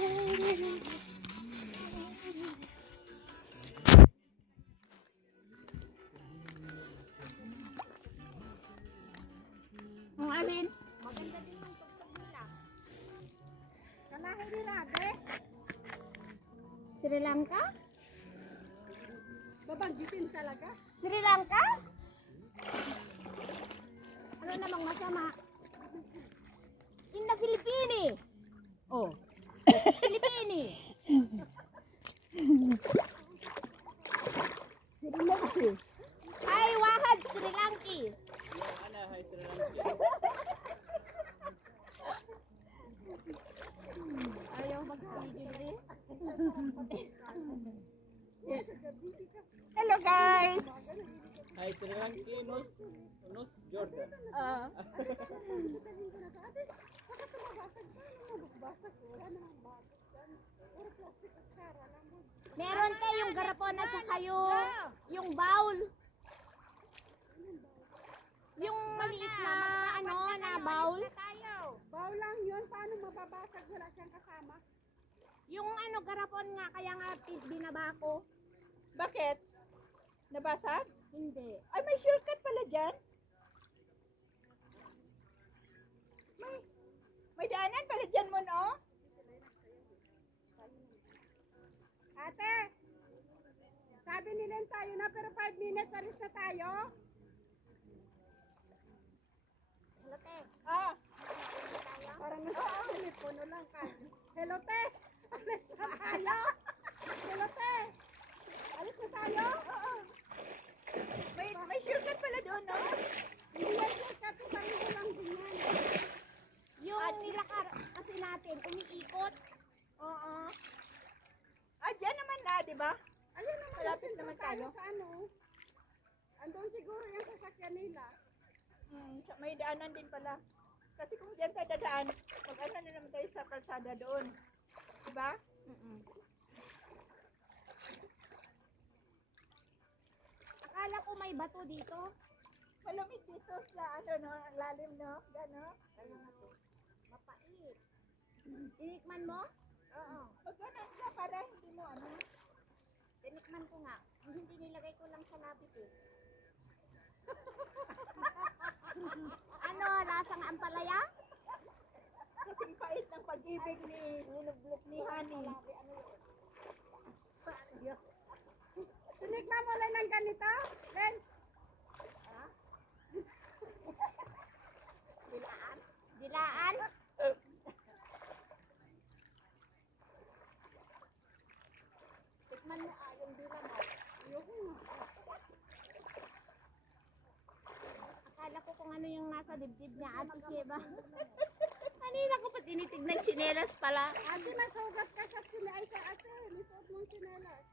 Ang alin? Maganda din yung tugtog nila. Kalahi nila, eh? Sri Lanka? Babanggitin talaga? Sri Lanka? Ano namang masama? In the Philippines. Oh. Philippines. Sri Lanka. Ay, wahad Sri Lanki. Ana, hi Sri Lanka. Ayaw magpigil eh. Hello guys. Hi Sri Lanka, Nus Jordan. Meron tayo yung garapon at saka yung bowl. Yung maliit na ano na bowl. Bowl lang yun. Paano mababasag? Wala siyang kasama. Yung ano garapon nga kaya nga binaba ko. Bakit? Nabasag? Hindi. Ay, may shortcut pala dyan. May daanan pala dyan mo, no? Ate, sabi nila tayo na pero 5 minutes alis na tayo. Hello, te. Ah. Parang nasa telepono lang ka. Hello, te. Alis na tayo. Hello, te. Alis na tayo? Oo. May shortcut pala doon, no? Hindi yan shortcut. Sabi ko lang din yan. Yung nilakar kasi natin, umiikot. Oo. Ah, dyan naman na, di ba? Ayun naman. Malapit naman tayo. Sa ano? Andun siguro yung sasakyan nila. May daanan din pala. Kasi kung dyan tayo dadaan, mag-ano na naman tayo sa kalsada doon. Di ba? Akala ko may bato dito. Malamig dito sa ano, no? Lalim, no? Gano? Mapait. Tinikman mo? Oo. Mag-ano ka para hindi mo ano? Tinikman ko nga. Hindi nilagay ko lang sa labit eh. Ano, lasang ampalaya? Kasing pait ng pag-ibig ni Honey. Tinikman mo lang ng ganito? Then? Dilaan? Dilaan? Tikman mo yung dila mo. Akala ko kung ano yung nasa dibdib niya, Ate Sheba. Kanina ko pa tinitignan tsinelas pala. Ate, masugat ka sa tsinelas. Ate, lisuot mong tsinelas.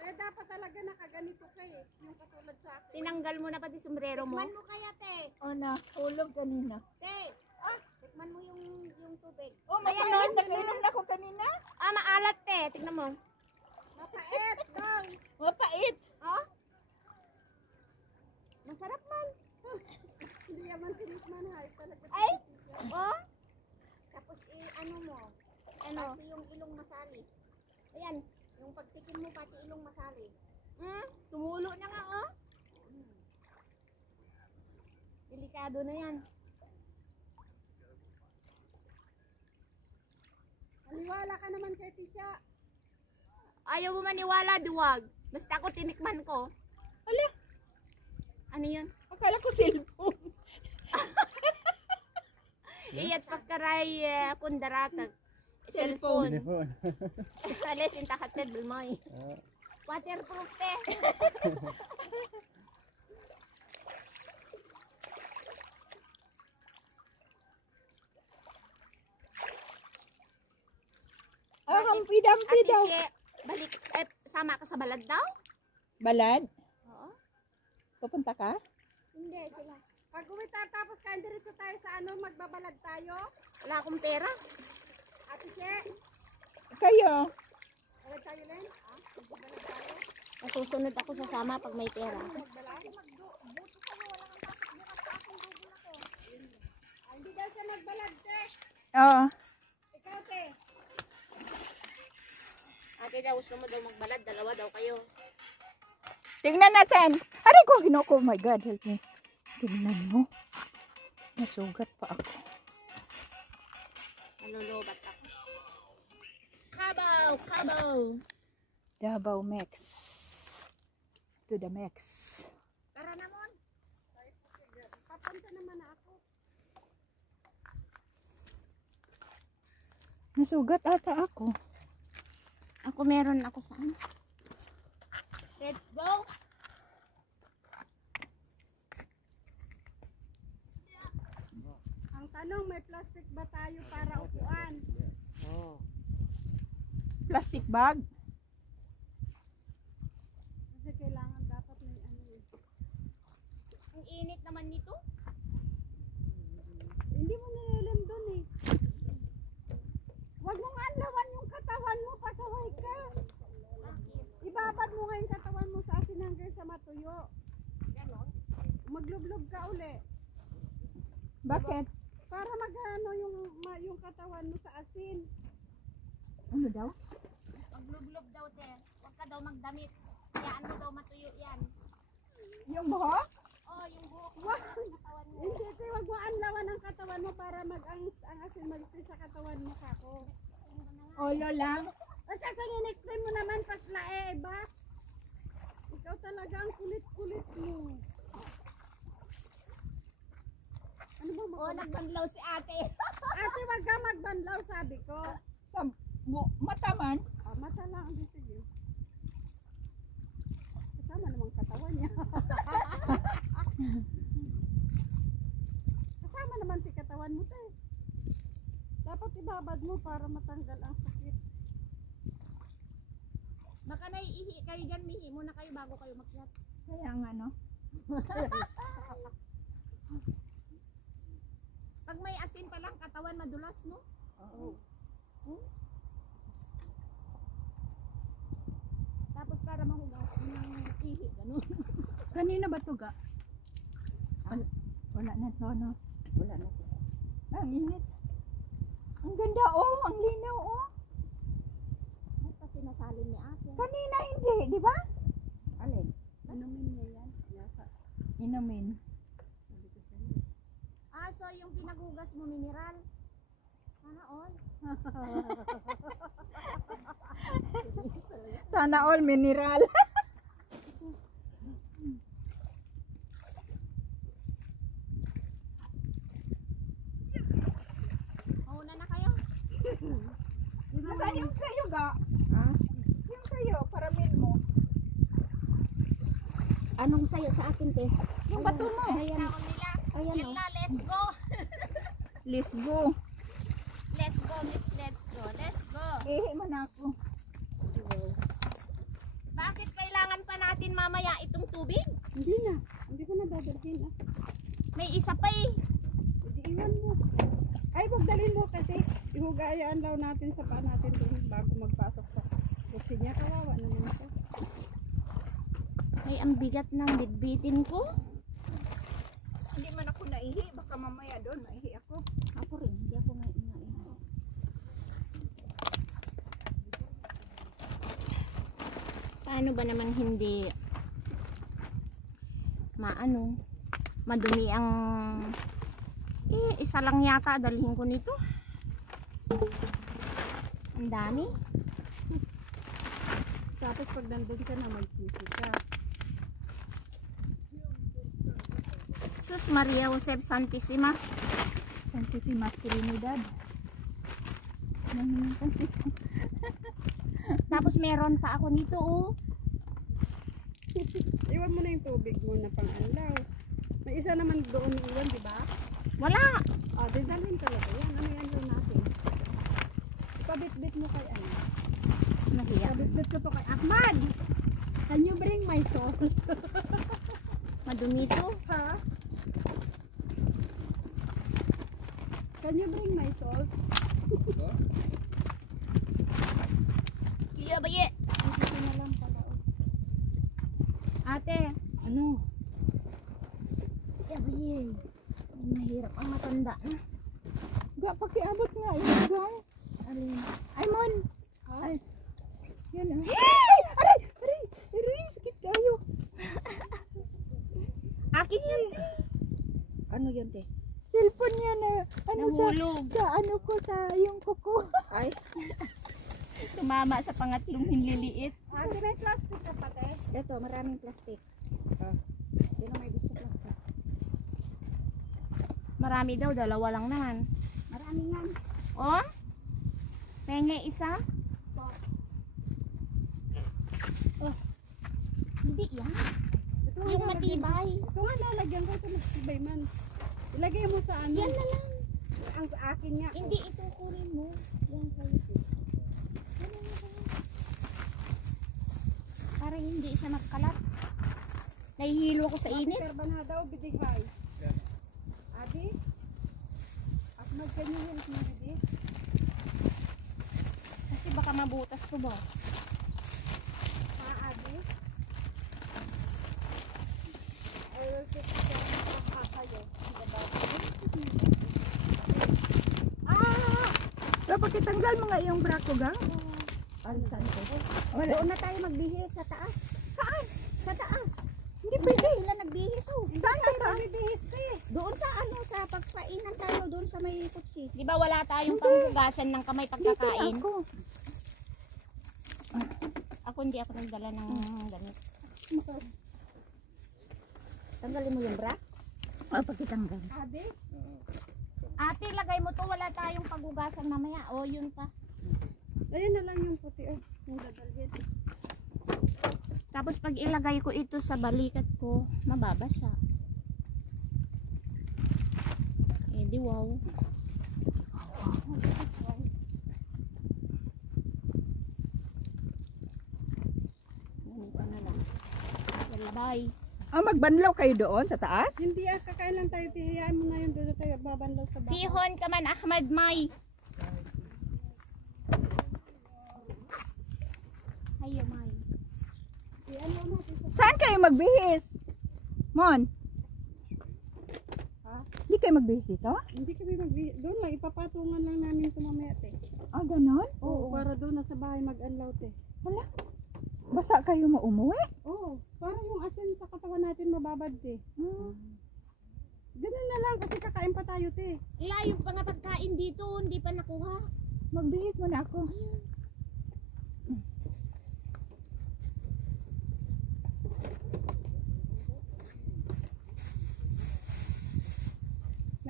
Kaya dapat talaga nakaganito ka eh. Yung katulad sa akin. Tinanggal mo na pati sombrero mo? Tikman mo kaya, te. Oh, na. Hulog kanina. Te, tikman mo yung tubig. Oh, mapait. Nakainom na ko kanina. Ah, maalat, te. Tignan mo. Mapait, daw. Mapait. Oh? Masarap man. Hindi naman tinikman, hay. Ay? Oh? Tapos, ano mo? Ano? Pati yung ilong masali. Ayan. Yung pagtikim mo, pati ilong masali. Tumulo na nga, oh. Delikado na yan. Maniwala ka naman kay Tisha. Ayaw mo maniwala, duwag. Basta ako tinikman ko. Hala, Ano yun? akala ko cellphone. Iyat pagkaray kundaratag. Cellphone. Telephone. Alis, intakatid, bulmoy. Waterproof, te. Ah, hampi-dampi Ate daw. She, balik, sama ka sa balad daw? Balad? Oo. Pupunta ka? Hindi, sila. Pag uwi tapos kain diretso tayo sa ano, magbabalad tayo. Wala akong pera. Ate She, Kayo? balad tayo rin? Magbabalad tayo? Masusunod ako sa sama pag may pera. Magbalad? Buto ka na, walang tapos bukas sa aking dugo na ko. Hindi daw siya magbalad, te. Oo. Ikaw, te. Okay daw, gusto mo daw magbalad. Dalawa daw kayo. Tingnan natin. Aray ko, Ginoo ko. Oh my God, help me. Tingnan mo. Nasugat pa ako. Malulubat ako. Kabaw! Kabaw! Davao Max. To the max. Tara na, Mon. Papunta naman na ako. Nasugat ata ako. Ako meron ako saan? Let's go! Ang tanong, may plastic ba tayo para upuan? Plastic bag. Kasi kailangan dapat may ano eh. Ang init naman nito. Hindi mo nililim dun eh. Huwag mong anlawan yung katawan mo, pasaway ka. Ibabad mo nga yung katawan mo sa asin hanggang sa matuyo. Ganon. Maglublog ka uli. Bakit? Para magano yung katawan mo sa asin. Ano daw? Maglublob daw, te. Huwag ka daw magdamit. Hayaan mo daw matuyo yan. Yung buhok? Oh, yung buhok mo. Wag! Katawan mo. Hindi, te, huwag mo anlawan ang katawan mo para ang asin mag-stay sa katawan mo kako. Olo lang. At kasi in-explain mo naman paslae, ba? Ikaw talaga ang kulit-kulit mo. Ano ba Oh, makulit? nagbanlaw si ate. Ate, wag ka magbanlaw, sabi ko. Sa mata man. Ah, mata lang, hindi sige. Kasama namang katawan niya. Kasama naman si katawan mo, te. Dapat ibabad mo para matanggal ang sakit. Baka naiihi kayo dyan, mihi muna kayo bago kayo makyat. Kaya nga no. Pag may asin pa lang, katawan madulas, no? Oo. Tapos para mahugas ng ihi, ganun. Kanina ba to ga? Wala na to, no? Wala na. Ang init. Ang ganda, oh. Ang linaw, oh. Ay, pa sinasalin ni ate. Kanina hindi, di ba? Alin? Inumin niya yan. Yata. Inumin. Sabi ko sa inyo. Ah, so yung pinagugas mo mineral. Sana all. Sana all mineral. Mauna na kayo. Nasaan yung sayo ga? Yung sayo, para mail mo. Anong sayo sa akin, te? Yung bato mo. Ayan. Nila. Ayan, Yan oh. na, let's go. Lisbo. Let's go, miss. Let's go. Let's go. Ihi man ako. Bakit kailangan pa natin mamaya itong tubig? Hindi na. Hindi ko na dadalhin. Ah. May isa pa eh. Hindi iwan mo. Ay, wag dalhin mo kasi ihugayaan daw natin sa paa natin doon bago magpasok sa kutsinya. Kawawa naman siya. Ay, ang bigat ng bitbitin ko. Hindi man ako naihi. Baka mamaya doon maihi ako. Ako rin, hindi ako nga ihi. Paano ba naman hindi madumi ang isa lang yata dalhin ko nito. Ang dami. Tapos pag nandun ka na magsisi ka. Sus Maria Josep Santissima. Santissima Trinidad. Tapos meron pa ako nito, oh. Iwan mo na yung tubig mo na pang-anlaw. May isa naman doon iwan, di ba? Wala. Ah, dinalhin talaga yan. Ano yan yun natin? Ipabit-bit mo kay ano? Nahiya. Ipabit-bit ko to kay Ahmad. Can you bring my salt? Madumi to. Ha? Can you bring my salt? Iya ba ye? Ito na lang pala. Oh. Ate, ano? Iya ba ye? Nahirap ang matanda na. Ga, pakiabot nga. Yun lang. Alin? Ay, Mon. Ha? Ay, yun sa yung kuko. Ay, Tumama sa pangatlong hinliliit. Ate, may plastic ka pa, te? ito, maraming plastic. Sino may gusto plastic? Marami daw, dalawa lang naman. Marami nga. Oh? Penge isa? Oh. Hindi yan. Ito nga Yung lalagyan- matibay. Ito nga lalagyan ko. Ito matibay man. Ilagay mo sa ano? Yan na lang. Ang sa akin nga. Hindi, ito kunin mo. Yan sa'yo. Yan na lang. Para hindi siya magkalat. Nahihilo ko sa init. Pero na daw, bidighay. Adi? Ahmad, can you help me with this? Kasi baka mabutas to ba? Adi? I will take care of kayo. Dapat itanggal mo nga yung bra ko, gang. Alisan ko. Doon na tayo magbihis sa taas. Saan? Sa taas. Hindi pwede. Sila nagbihis, oh. Saan sa taas? Bibihis te. Doon sa ano, sa pagkainan tayo, doon sa may kutsi. Di ba wala tayong panghugasan ng kamay pagkakain? Ako. Ako hindi ako nagdala ng ganito. Tanggalin mo yung bra? O, pagkitanggal. Adi? Ate, lagay mo to. Wala tayong paghugasan mamaya. O, yun pa. Ayun na lang yung puti. Oh, yung dadalhin. Tapos pag ilagay ko ito sa balikat ko, mababasa. Eh di wow. Ganito na lang. Wala, bye. Magbanlaw kayo doon sa taas? Hindi kakain lang tayo. Tihiyaan mo na yun. Doon tayo babanlaw sa bahay. Pihon ka man, Ahmad May. Hayo, May. Tihiyaan mo natin sa Saan kayo magbihis? Mon? Ha? Hindi kayo magbihis dito? Hindi kami doon lang. Ipapatungan lang namin ito mamaya te. Ganon? Oo. Para doon na sa bahay mag-anlaw te. Wala. Basa kayo maumuwi? Oo. Para yung asin sa katawan natin mababad te. Ganun na lang kasi kakain pa tayo te. Layo pa nga pagkain dito, hindi pa nakuha. Magbihis mo na ako.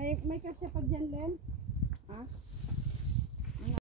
May kasya pa dyan, Len? Ha?